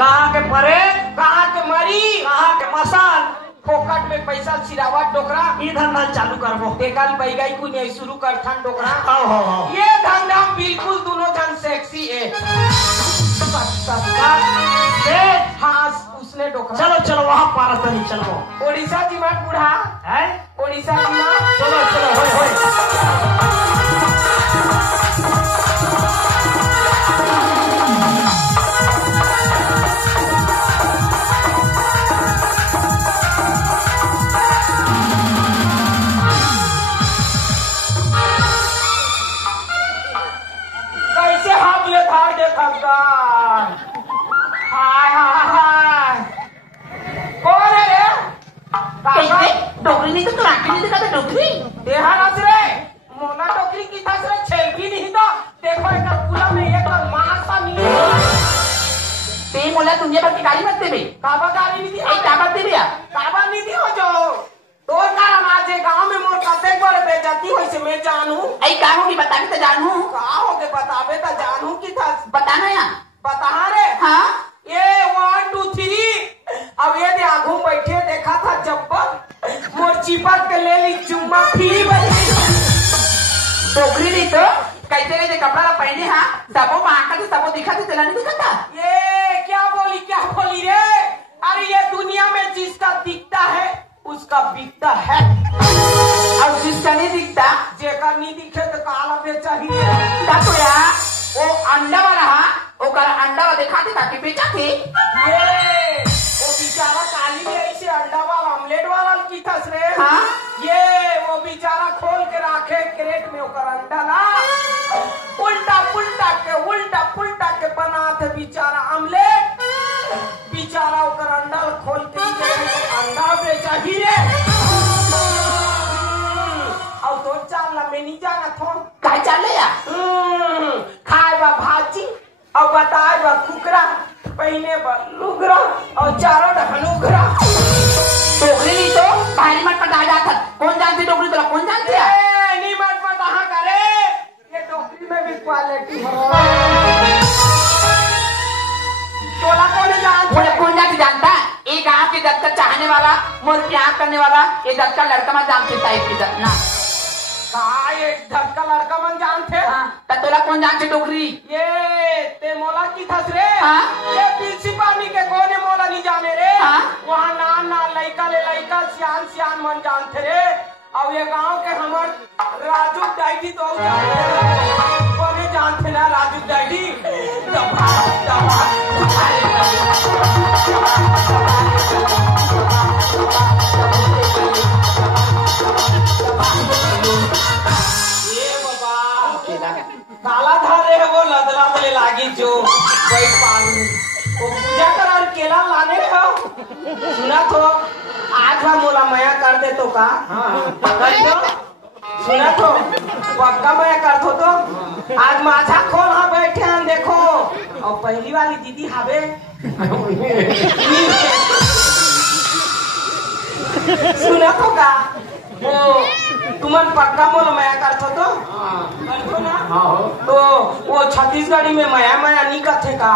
कहाँ के परे, कहाँ के मरी, कहाँ के मसान, फोकट में पैसा छिरावा डोकरा। ये धंधा चालू करबो। देखल बैगाई को नहीं शुरू करथन डोकरा। आओ ये धंधा बिल्कुल दोनों जन सेक्सी है। हाँ उसने डोकरा। चलो चलो वहाँ पारत नहीं चलो। ओडिशा जी मत बुढ़ा है, ओडिशा जी मत। चलो चलो होय होय। कैसे हाथ ले धार दे खबदा। हाय हाय हाय कौन है रे? डोकरी नहीं तो लाठी नहीं दिखा डोकरी देहा नस रे मोना टोकरी की थस रे छेलकी नहीं तो देखो एक पूरा में एक मासा नहीं ते मोला दुनिया भर की गाली मत दे बे काबा गाली नहीं दी एक काबा दे भैया काबा नहीं दी हो जो तोर कारण आज गांव में मोर कते बड़े बेइज्जती होई से मैं जानू आई का होगी बता के तो जानू का होगे बताबे तो जानू की थस बताना या बता रे। हाँ ये 1 2 3 अब ये दे आगू बैठे देखा था जब्बर मोर चिपक के ले ली चुम्मा फ्री बजी। डोकरी नहीं तो कैसे कैसे कपड़ा ला पहने हाँ सबो माका तो सबो दिखा तो चला नहीं दिखता। ये क्या बोली रे? अरे ये दुनिया में जिसका दिखता है उसका बिकता है और जिसका नहीं दिखता जेका नहीं दिखे तो काला बेचा ही है। का तो यार वो अंडा वाला हाँ वो कर अंडा वाला दिखा दे ताकि बेचा थे। ये वो बेचारा काली में ऐसे अंडा वाला ऑमलेट वाला की थस रे। हाँ ये वो बेचारा खोल के रखे क्रेट में ओकर अंडा ना उल्टा पुल्टा के बना थे बेचारा ऑमलेट। बेचारा ओकर अंडा खोल के अंडा बेचा ही रे। और तो चाल में नहीं जाना थो का चल या खाए बा भाजी और बताए बा कुकरा पहने बा लुगरा और चारों धनुगरा। डोकरी नहीं तो भारी मत पटा जाता कौन जानती डोकरी तो कौन जानती है नहीं मत कहाँ करे ये डोकरी में भी क्वालिटी है। तोला कौन जाती जानता है एक गाँव के दत्त चाहने वाला मोर प्यार करने वाला ये दत्त का लड़का मत जानते टाइप की दत्त ना कहा ये धक्का लड़का मन जानते हाँ तोला कौन जानते डोकरी ये ते मोला की थस रे। हाँ? ये पीछी पानी के कोने मोला नहीं जाने रे। हाँ? वहाँ ना लड़का ले लड़का सियान मन जानते रे। और ये गांव के हमर राजू डाइडी तो कोने जानते ना राजू डाइडी काला धारे है वो लदला ले लागी जो वही पानी वो पूजा करार केला लाने हो सुना तो आज हम मोला मया कर दे तो का कर दो सुना तो पक्का मया कर दो तो आज माझा खोल हाँ बैठे हम देखो और पहली वाली दीदी हावे सुना तो का वो तुमन पक्का मोला मया कर दो तो ना तो वो छत्तीसगढ़ी में मया नहीं करते का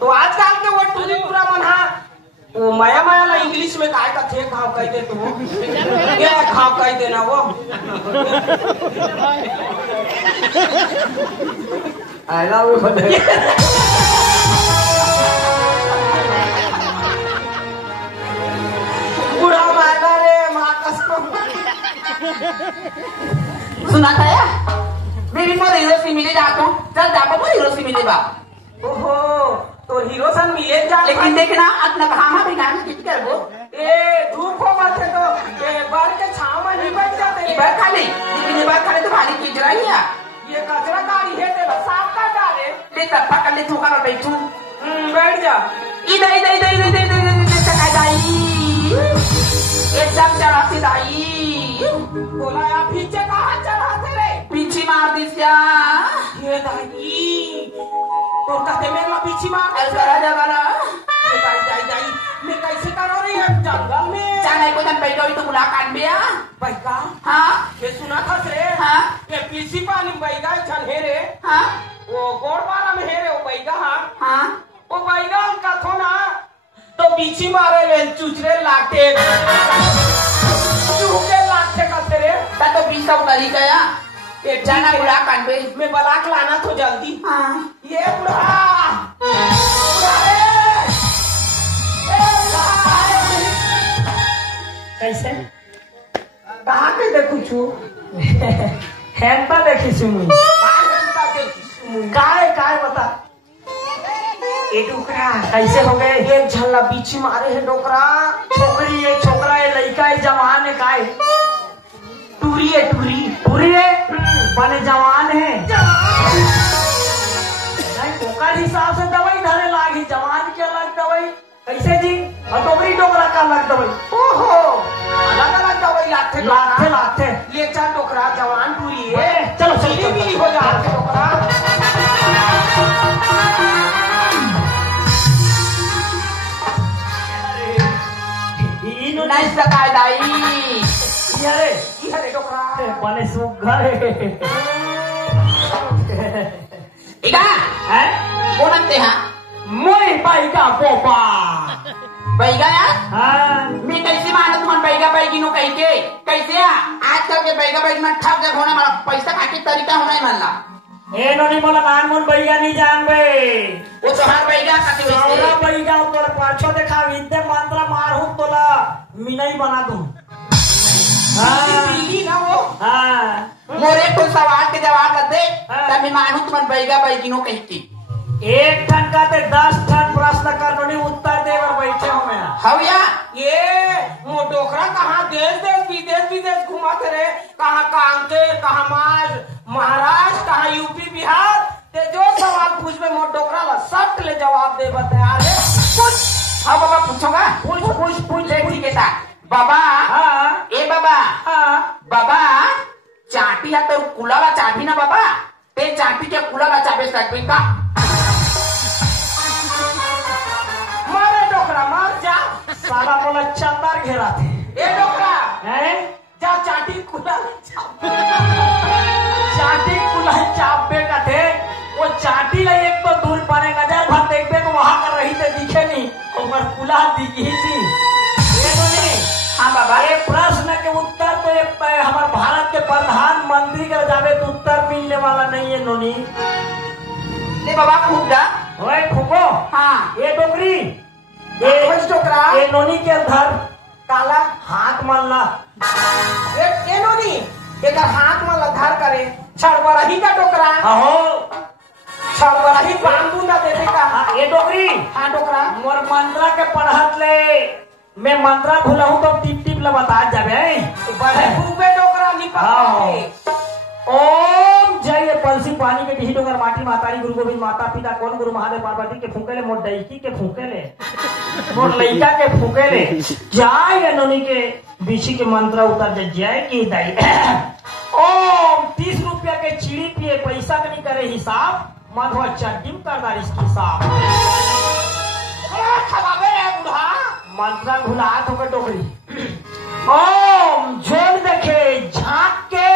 तो आजकल के वो टूरिस्ट पूरा मन वो मया ला इंग्लिश में काय करते घाव कह दे तू क्या घाव कह देना वो आई लव यू बुढ़ा मायला रे माँ कसम सुना था या मेरी मोर हीरो से मिले जाता हूँ चल जापा मोर हीरो से मिले बा ओहो तो हीरो सन मिले जा लेकिन देखना अपना कहा भी गाने किट कर वो ए धूप हो मत तो बार के छाव में नहीं बैठ जाते ये बार खाली लेकिन ये बार खाली तो भारी किट रही है ये कचरा गाड़ी है तेरा साफ कर डाले ले तप्पा कर ले थोका और बैठू बैठ जा इधर चढ़ा जाई एकदम चढ़ा से दाई बोला यार पीछे कहाँ चढ़ाते रे पीछे मार दिया ये दाई तो कहते मेरे ला पीछे मार जरा जरा जाई मैं कैसे करो रही है जंगल में जाने को जन बैठो तो मुलाकात में आ बैठा हाँ ये सुना था रे हाँ ये पीछे पानी बैगा छन हेरे हाँ वो गोड़ वाला में हेरे वो बैगा हाँ हाँ वो बैगा उनका थोड़ा बीची मारे ले चुचरे लाटे चूके लाटे कते रे ता तो 20 का उतारी गया जाना बुढ़ा कान पे मैं बलाक लाना तो जल्दी हाँ ये बुढ़ा बुढ़ा रे ए बुढ़ा कैसे कहाँ के देखू छू हेंता देखी सुमुई काय काय बता ए डोकरा कैसे हो गए एक झल्ला बीची मारे है डोकरा छोकरी है छोकरा है लड़का है जवान है काय टूरी है टूरी पूरी है बने जवान है नहीं ओकर हिसाब से दवाई धरे लागी जवान के अलग दवाई कैसे जी और डोकरी डोकरा का अलग दवाई ओहो अलग अलग दवाई लाते लाते लाते ले चल डोकरा जवान टूरी है चलो चलो मिली मिली हो जा डोकरा नहीं सकाय दाई ये डोकरा बने सुघर इका है कौन ते हां मोई बाई का पोपा बैगा यार हाँ मैं कैसे मानो तुम बैगा बैगी नो कह के कैसे आजकल के बैगा बैगी में ठग जग होने वाला पैसा खाके तरीका होना ही मानला ए नोनी बोला नान मुन बैगा नहीं जान बे वो तोहार बैगा खाते सौरा वैसे बैगा तोर पाछो देखा विद्या मंत्र मारहू तोला मिनई बना दूं बिल्ली ना वो हाँ मोरे को सवाल के जवाब दे हाँ। तब मैं मानू तुम बैगा बैगी नो कह के एक ठन का ते 10 ठन प्रश्न कर नोनी उत्तर दे बर बैठे हो मैं हविया ये वो डोकरा कहाँ देश देश विदेश विदेश घुमाते रहे कहाँ कांकेर कहाँ महाराष्ट्र कहाँ यूपी बिहार ते जो सवाल पूछ में मोट डोकरा ला सट ले जवाब दे बताया रे पूछ हाँ बाबा पूछोगा पूछ पूछ पूछ ले ठीक है ता बाबा हाँ ए बाबा हाँ बाबा चाटी है तो कुलाला चाटी ना बाबा ते चाटी के कुलाला चाबे सकते का मारे डोकरा मार जा साला बोला चंदर घेरा थे ए डोकरा हैं जा चाटी कुला चाटी कुल्हा चाप पे का थे वो चाटी ले एक तो दूर पाने नजर भर देखते तो वहां कर रही थे दिखे नहीं और कुल्हा दिखी थी ये बोली हाँ बाबा ये प्रश्न के उत्तर तो एक हमारे भारत के प्रधानमंत्री के जावे तो उत्तर मिलने वाला नहीं है नोनी ले बाबा खूब जा ओए फूको हाँ ये डोकरी ये डोकरा ये नोनी के धर काला हाथ मलना ए नोनी एक हाथ में लधार करे छड़बड़ही का डोकरा अहो छड़बड़ही बांधू ना देते का ये डोकरी हाँ डोकरा मोर मंत्रा के पढ़त ले मैं मंत्रा भूलहूँ तो टिप टिप ले बता जाबे बड़े खूबे डोकरा निपट ओम जय पलसी पानी के ढी डोगर माटी मातारी गुरु गोविंद माता पिता कौन गुरु महादेव पार्वती के फूकेले मोर डईकी के फूकेले मोर लइका के फूकेले जाय नोनी के बीची के मंत्र उतर जय की दाई ओम 30 रुपया के चीड़ी पिए पैसा के नहीं करे हिसाब मधुआ चड्डी कर दार इसकी साफ खवाबे रे बुढ़ा मंत्र भुला होकर डोकरी ओम जोन देखे झांक के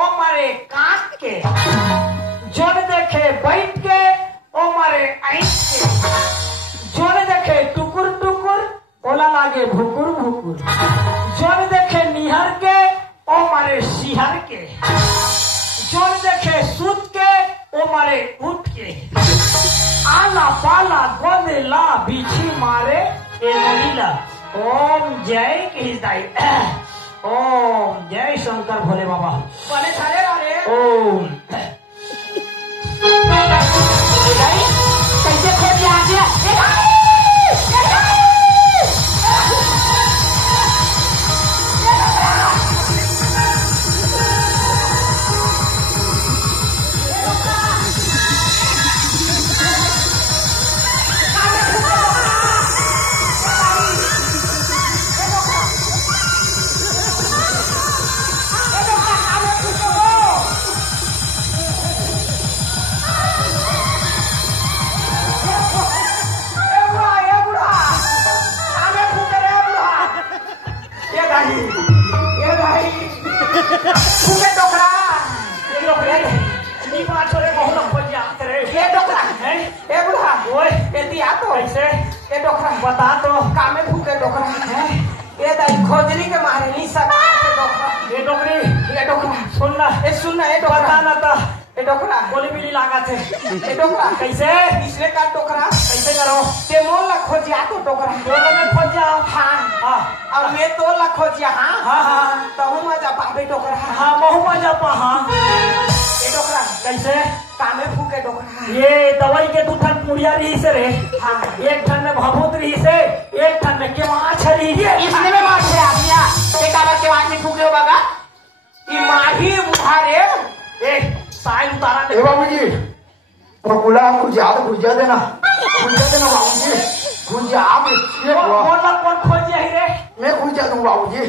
ओ मारे काट के जोन देखे बैठ के ओ मारे ऐठ के जोन देखे टुकुर टुकुर ओला लागे भुकुर भुकुर जोन देखे निहर के ओ मारे सिहर के जोन देखे सूत के ओ मारे उठ के आला पाला गोदे ला बीछी मारे ए नलीला ओम जय की दाई ओम जय शंकर भोले बाबा बने थारे रे ओम कैसे खोल दिया आगे ये डोकरा बता तो कामे फूके डोकरा है ये दाई खोजरी के मारे नहीं सब डोकरा ये डोकरी ये डोकरा सुन ना ये सुन ना ये डोकरा बता ना तो ये डोकरा गोली बिली लगा थे ये डोकरा कैसे इसने का डोकरा कैसे करो ते मोल ला खोजिया तो डोकरा बोलो में खोज जाओ हाँ हाँ और मैं तो ला खोजिया हाँ हाँ हाँ तो हूँ मजा पावे डोकरा हाँ महू मजा पा हाँ ये डोकरा कैसे कामे फूके डोकरा ये दवाई के दू ठन पुड़िया रही से रे हाँ एक ठन में भभूत रही से एक ठन में केवाछ रही से इसने में मार से आ गया ये काबर के वाट में फूके हो बाबा ये माही बुहारे ए साइल उतारा ए बाबूजी पकुला गुजा देना बाबूजी गुजा बोला कौन खोज जाही रे मैं गुजा दूं बाबूजी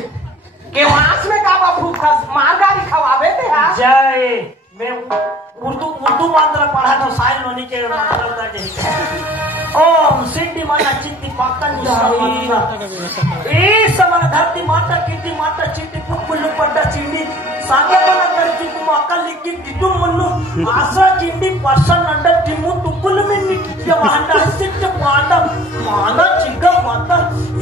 के वास में का बाबू खस मार गाड़ी खवावे थे यार जय मैं उर्दू मंत्र पढ़ा तो साइल नोनी के मंत्र उतर जाही ओम सिद्धि माता चित्ति पातन ए समान धरती माता कीर्ति माता चित्ति पुल्लु पड्डा चिंडी सागे बना कर चिकु अकल लिखी तितु मुल्लु आशा चिंडी पर्सन अंडर टिमु तुकुल में निकिया मांडा सिद्ध मांडा मांडा चिगा माता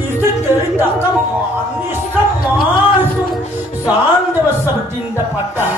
इसे तेरी दाका मान इसका मान तुम शान देव सब दिन दा पट्टा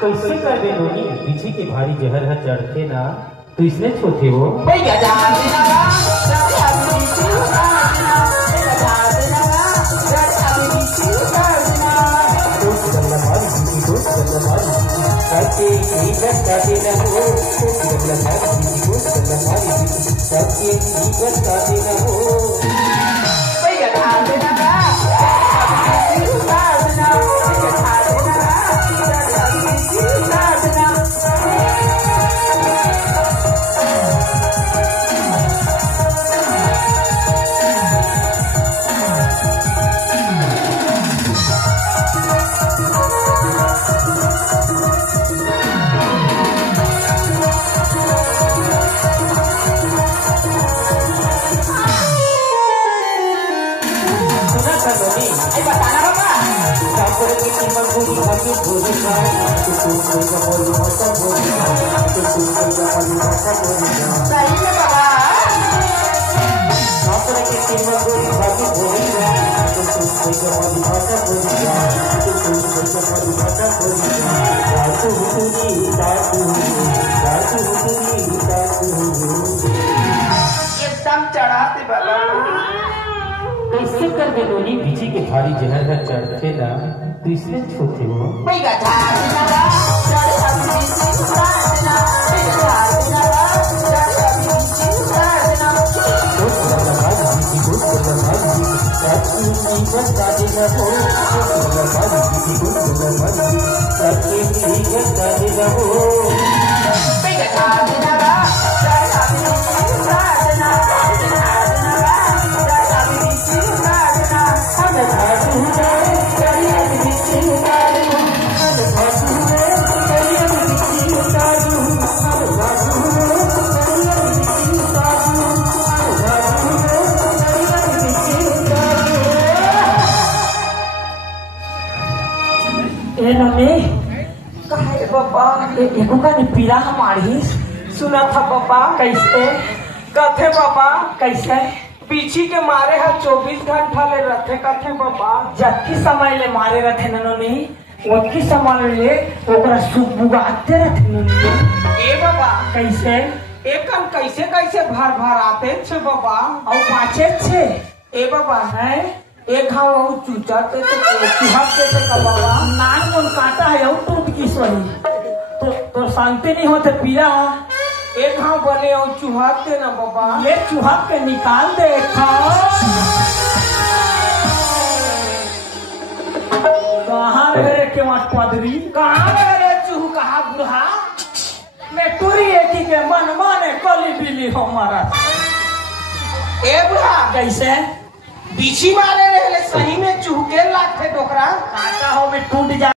कैसे कर दे लोगी पीछे के भारी जहर है चढ़ते ना तो इसने छोटे हो कैसे कर दे लोगी पीछे के भारी जहर है चढ़ते ना तो इसने छोटे हो हो एको का पीला हमारी सुना था पापा कैसे कथे पापा कैसे पीछी के मारे है 24 घंटा ले रखे कथे पापा जबकि समय ले मारे रथे ननोनी उनकी समय ले ओकरा सुबुगाते रथे ननोनी ए बाबा कैसे एकम कैसे कैसे भर भर आते छे बाबा और पाचे छे ए बाबा है एक हाँ वो चूचा ते चूहा के का बाबा नान कौन काटा है और टूट की सही तो शांति नहीं होते पीला एक हाँ बने और चूहा के ना बाबा ले चूहा के निकाल दे कहाँ मेरे के मत पदरी कहाँ मेरे चूह कहा बुढ़ा मैं टूरी एकी के मन माने कली बिली हमारा ए बुढ़ा कैसे बीछी मारे रहे सही में चूह के लाते डोकरा काटा हो में टूट जा